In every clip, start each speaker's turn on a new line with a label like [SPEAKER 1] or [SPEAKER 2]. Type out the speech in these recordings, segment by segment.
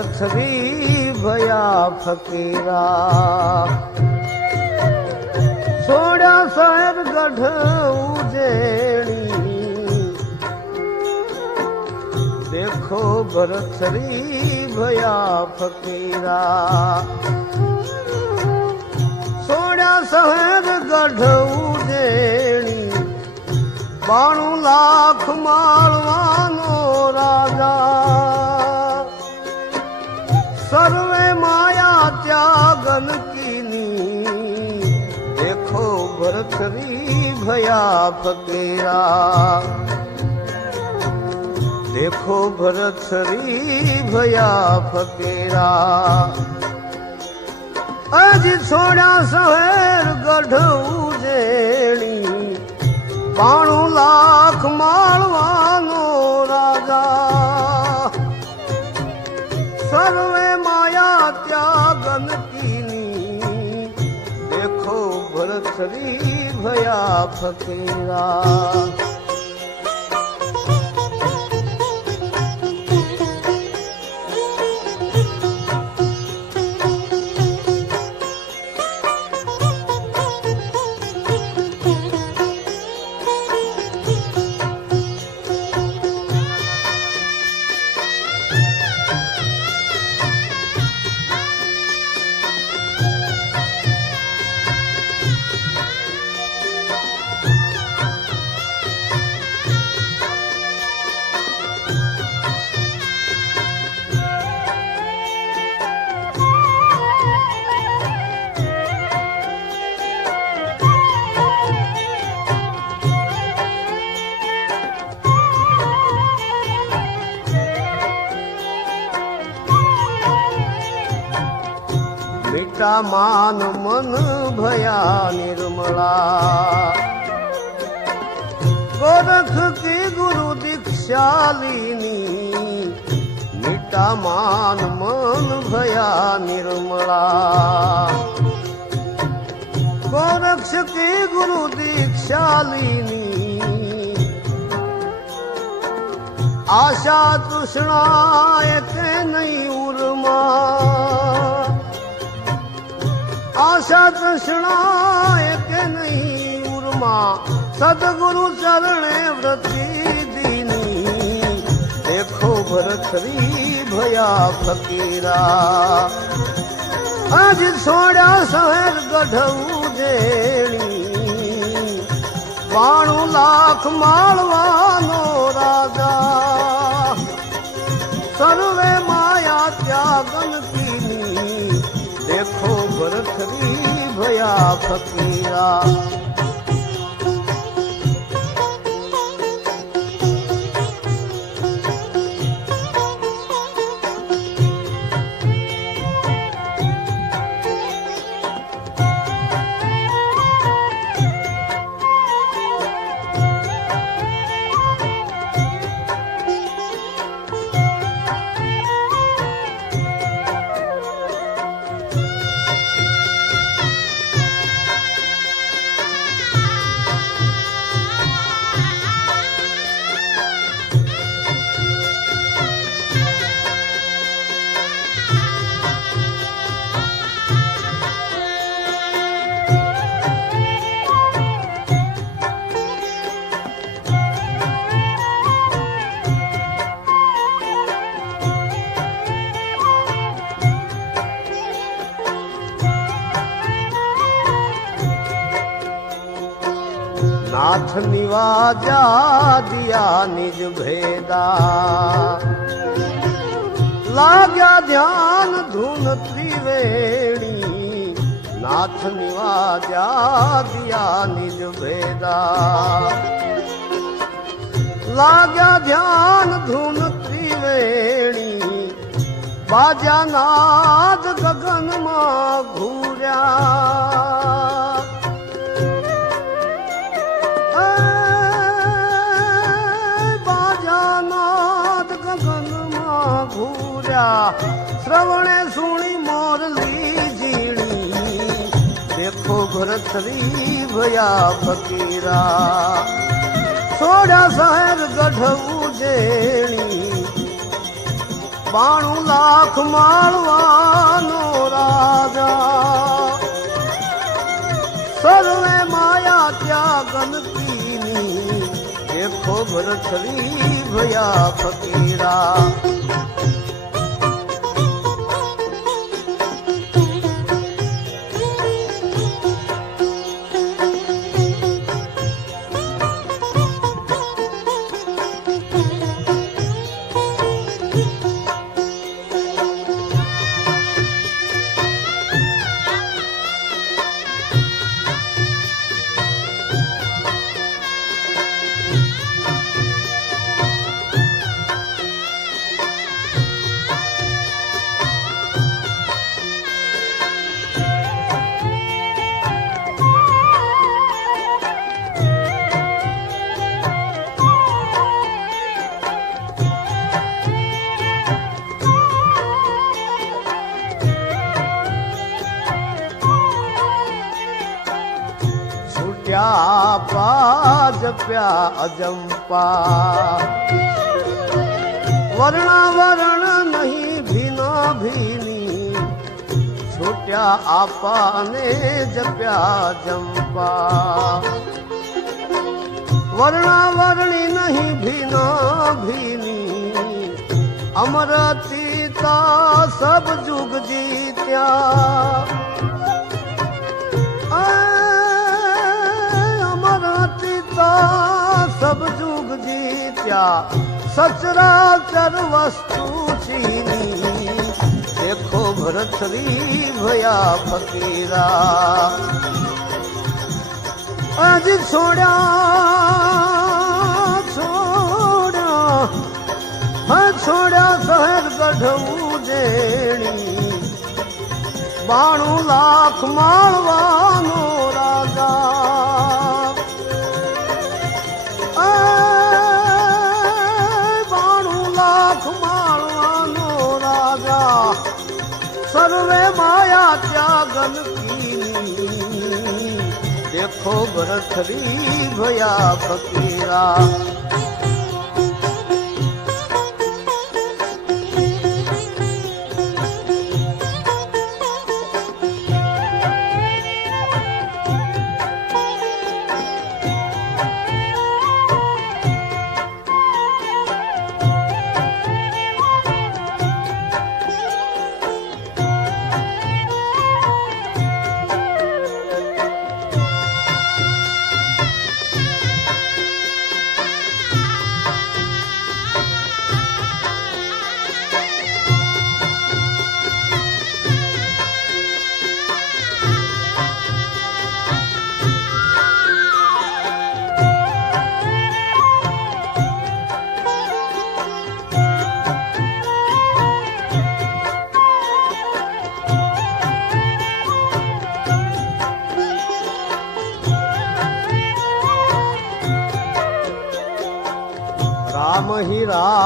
[SPEAKER 1] ભરથરી ભયા ફકીરા છોડ્યા સાહેબ ગઢ ઉજેણી દેખો ભરથરી ભયા ફકીરા છોડ્યા સાહેબ ગઢ ઉજેણી બાણું લાખ માળવાનો રાજા સર્વે માયા ત્યાગન કીની દેખો ભરતરી ભયા ફકીરા દેખો ભરતરી ભયા ફકીરા અજ છોડ્યા શહેર ગઢ ઉજેણી બાણું લાખ માળવાનો રાજા સર્વે ભરતરી ભયા ફકીરા. મીઠા માન મન ભયા નિર્મળા. ગોરખ કી ગુરુ દીક્ષાલીની મીટા માન મન ભયા નિર્મળા. ગોરક્ષ કી ગુરુ દીક્ષાલીની આશા તૃષ્ણા કે નહીં ઉર્મા. આશા તૃષ્ણા કે નહીં ઉર્મા સદગુરુ ચરણે વ્રતિ દીની દેખો ભરતરી ભયા ફકીરા આજ છોડ્યા શહેર ગઢવું જેણી બાણું લાખ માળવાનો રાજા સર્વે માયા ત્યાગન દેખો ભરતરી ભયા ફકીરા નાથ નિવાજા દિયા નિજ ભેદા. લાગ્યા ધ્યાન ધૂન ત્રિવેણી, નાથ નિવાજા દિયા નિજ ભેદા. લાગ્યા ધ્યાન ધૂન ત્રિવેણી, બાજા નાદ ગગનમાં ઘૂર્યા. બાજાનાદ ગગનમાં ઘૂર્યા. શ્રવણે સુણી મોરલી ઝીણી. દેખો ભરતરી ભયા ફકીરા. સોડા શહેર ગઢવું જેણી. બાણું લાખ માળવાનો રાજા. સર્વે માયા ત્યાં ગનકીની દેખો ભરથરી ભયા ફકીરા. પા જપ્યા અજંપા વર્ણાવરણ નહીં ભીના ભીની છૂટ્યા આપા અને જપ્યા જંપા વર્ણાવરણી નહીં ભીના ભીની અમર તીતા સબ જુગ જીત્યા જીત્યા સચરાચર વસ્તુ છીની દેખો ભરતરી ભયા ફકીરા. આજ છોડ્યા છોડ્યા. હા છોડ્યા શહેર ગઢવું દેણી. બાણું લાખ માળવાનો સર્વે માયા ત્યાગન કીની. દેખો ભરથરી ભયા ફકીરા.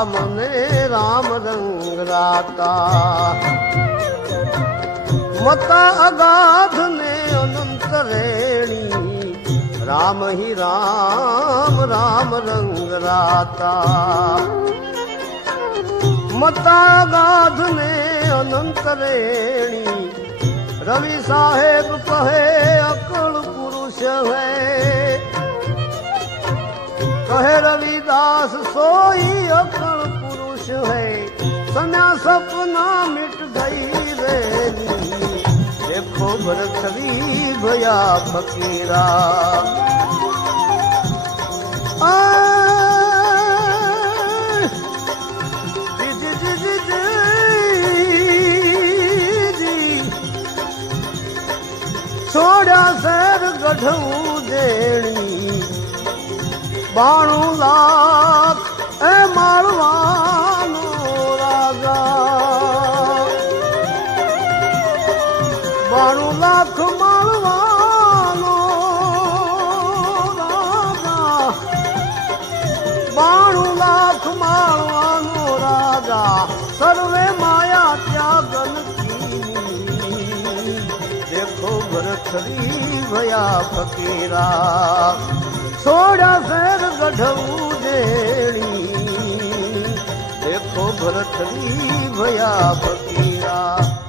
[SPEAKER 1] રામ ને રામ રંગ રાતા મતા અગાધ ને અનંત રેણી રામ હિ રામ રામ રંગ રાતા મતા અગાધ ને અનંત રેણી રવિ સાહેબ કહે અકળ પુરુષ હૈ કહે રવિદાસ સોઈ અકળ હૈ સન્યા સપના મિટ ગઈ રેલી દેખો ભરતરી ભયા ફકીરા. આ, જી, જી, જી, જી, જી, સર્વે માયા ત્યાગન દેખો ભરતરી ભયા ફકીરા સોડા ફેર ગઢવું દેણી દેખો ભરતરી ભયા ફકીરા